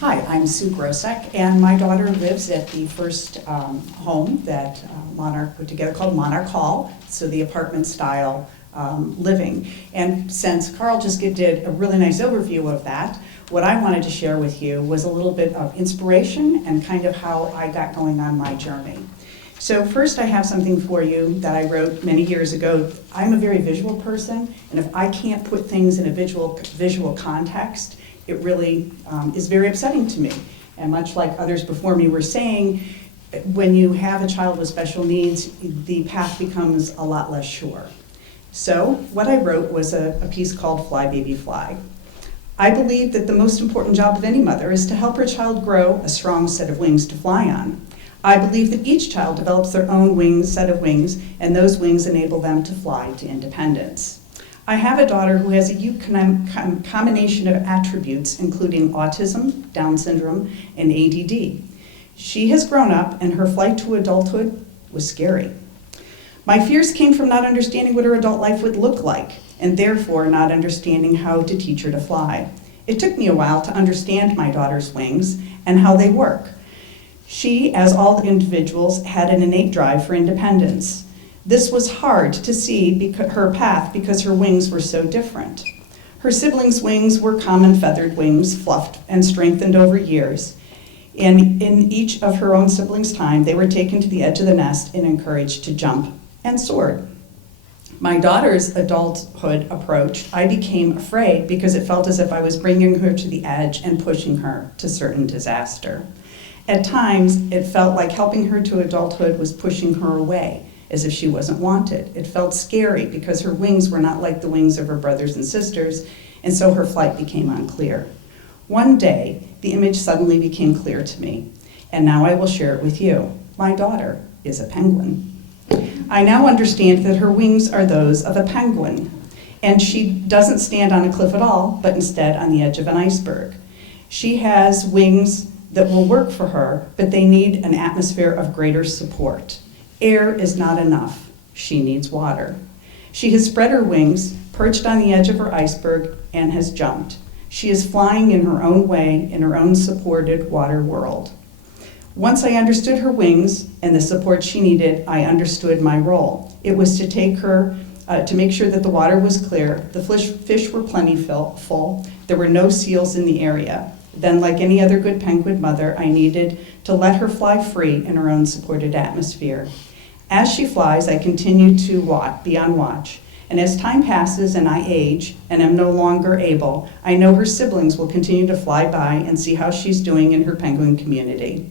Hi, I'm Sue Groszek, and my daughter lives at the first home that Monarch put together called Monarch Hall, so the apartment style living. And since Carl just did a really nice overview of that, what I wanted to share with you was a little bit of inspiration and kind of how I got going on my journey. So first I have something for you that I wrote many years ago. I'm a very visual person, and if I can't put things in a visual context, it really is very upsetting to me. And much like others before me were saying, when you have a child with special needs, the path becomes a lot less sure. So what I wrote was a piece called Fly Baby Fly. I believe that the most important job of any mother is to help her child grow a strong set of wings to fly on. I believe that each child develops their own set of wings, and those wings enable them to fly to independence. I have a daughter who has a combination of attributes, including autism, Down syndrome, and ADD. She has grown up, and her flight to adulthood was scary. My fears came from not understanding what her adult life would look like, and therefore not understanding how to teach her to fly. It took me a while to understand my daughter's wings and how they work. She, as all individuals, had an innate drive for independence. This was hard to see her path because her wings were so different. Her siblings' wings were common feathered wings, fluffed and strengthened over years. And in each of her own siblings' time, they were taken to the edge of the nest and encouraged to jump and soar. My daughter's adulthood approach, I became afraid because it felt as if I was bringing her to the edge and pushing her to certain disaster. At times, it felt like helping her to adulthood was pushing her away, as if she wasn't wanted. It felt scary because her wings were not like the wings of her brothers and sisters, and so her flight became unclear. One day, the image suddenly became clear to me, and now I will share it with you. My daughter is a penguin. I now understand that her wings are those of a penguin, and she doesn't stand on a cliff at all, but instead on the edge of an iceberg. She has wings that will work for her, but they need an atmosphere of greater support. Air is not enough. She needs water. She has spread her wings, perched on the edge of her iceberg, and has jumped. She is flying in her own way, in her own supported water world. Once I understood her wings and the support she needed, I understood my role. It was to take her, to make sure that the water was clear, the fish were plentiful, there were no seals in the area. Then, like any other good penguin mother, I needed to let her fly free in her own supported atmosphere. As she flies, I continue to be on watch. And as time passes and I age and am no longer able, I know her siblings will continue to fly by and see how she's doing in her penguin community.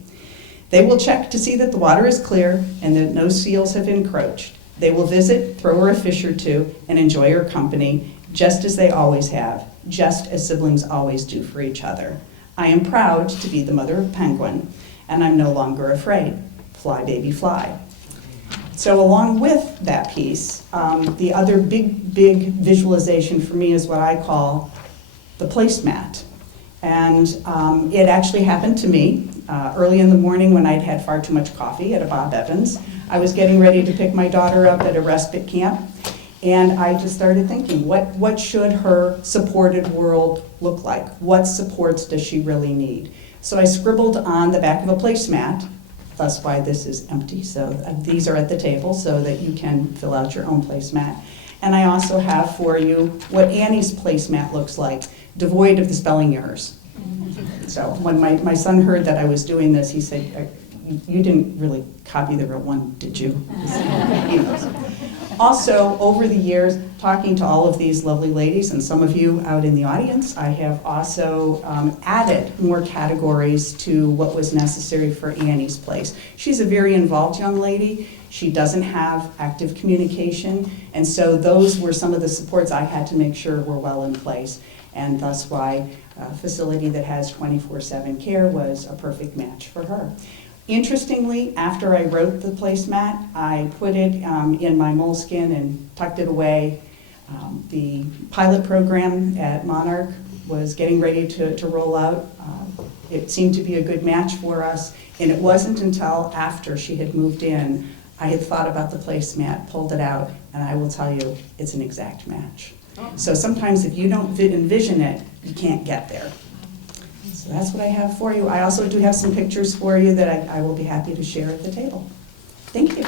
They will check to see that the water is clear and that no seals have encroached. They will visit, throw her a fish or two, and enjoy her company, just as they always have, just as siblings always do for each other. I am proud to be the mother of Penguin, and I'm no longer afraid. Fly, baby, fly. So along with that piece, the other big visualization for me is what I call the placemat. And it actually happened to me early in the morning when I'd had far too much coffee at a Bob Evans. I was getting ready to pick my daughter up at a respite camp, and I just started thinking, what should her supported world look like? What supports does she really need? So I scribbled on the back of a placemat, thus why this is empty. So these are at the table so that you can fill out your own placemat. And I also have for you what Annie's placemat looks like, devoid of the spelling errors. So when my son heard that I was doing this, he said, you didn't really copy the real one, did you? He knows. Also, over the years, talking to all of these lovely ladies, and some of you out in the audience, I have also added more categories to what was necessary for Annie's place. She's a very involved young lady. She doesn't have active communication, and so those were some of the supports I had to make sure were well in place, and thus why a facility that has 24/7 care was a perfect match for her. Interestingly, after I wrote the placemat, I put it in my moleskin and tucked it away. The pilot program at Monarch was getting ready to roll out. It seemed to be a good match for us, and it wasn't until after she had moved in, I had thought about the placemat, pulled it out, and I will tell you, it's an exact match. So sometimes if you don't envision it, you can't get there. So that's what I have for you. I also do have some pictures for you that I will be happy to share at the table. Thank you.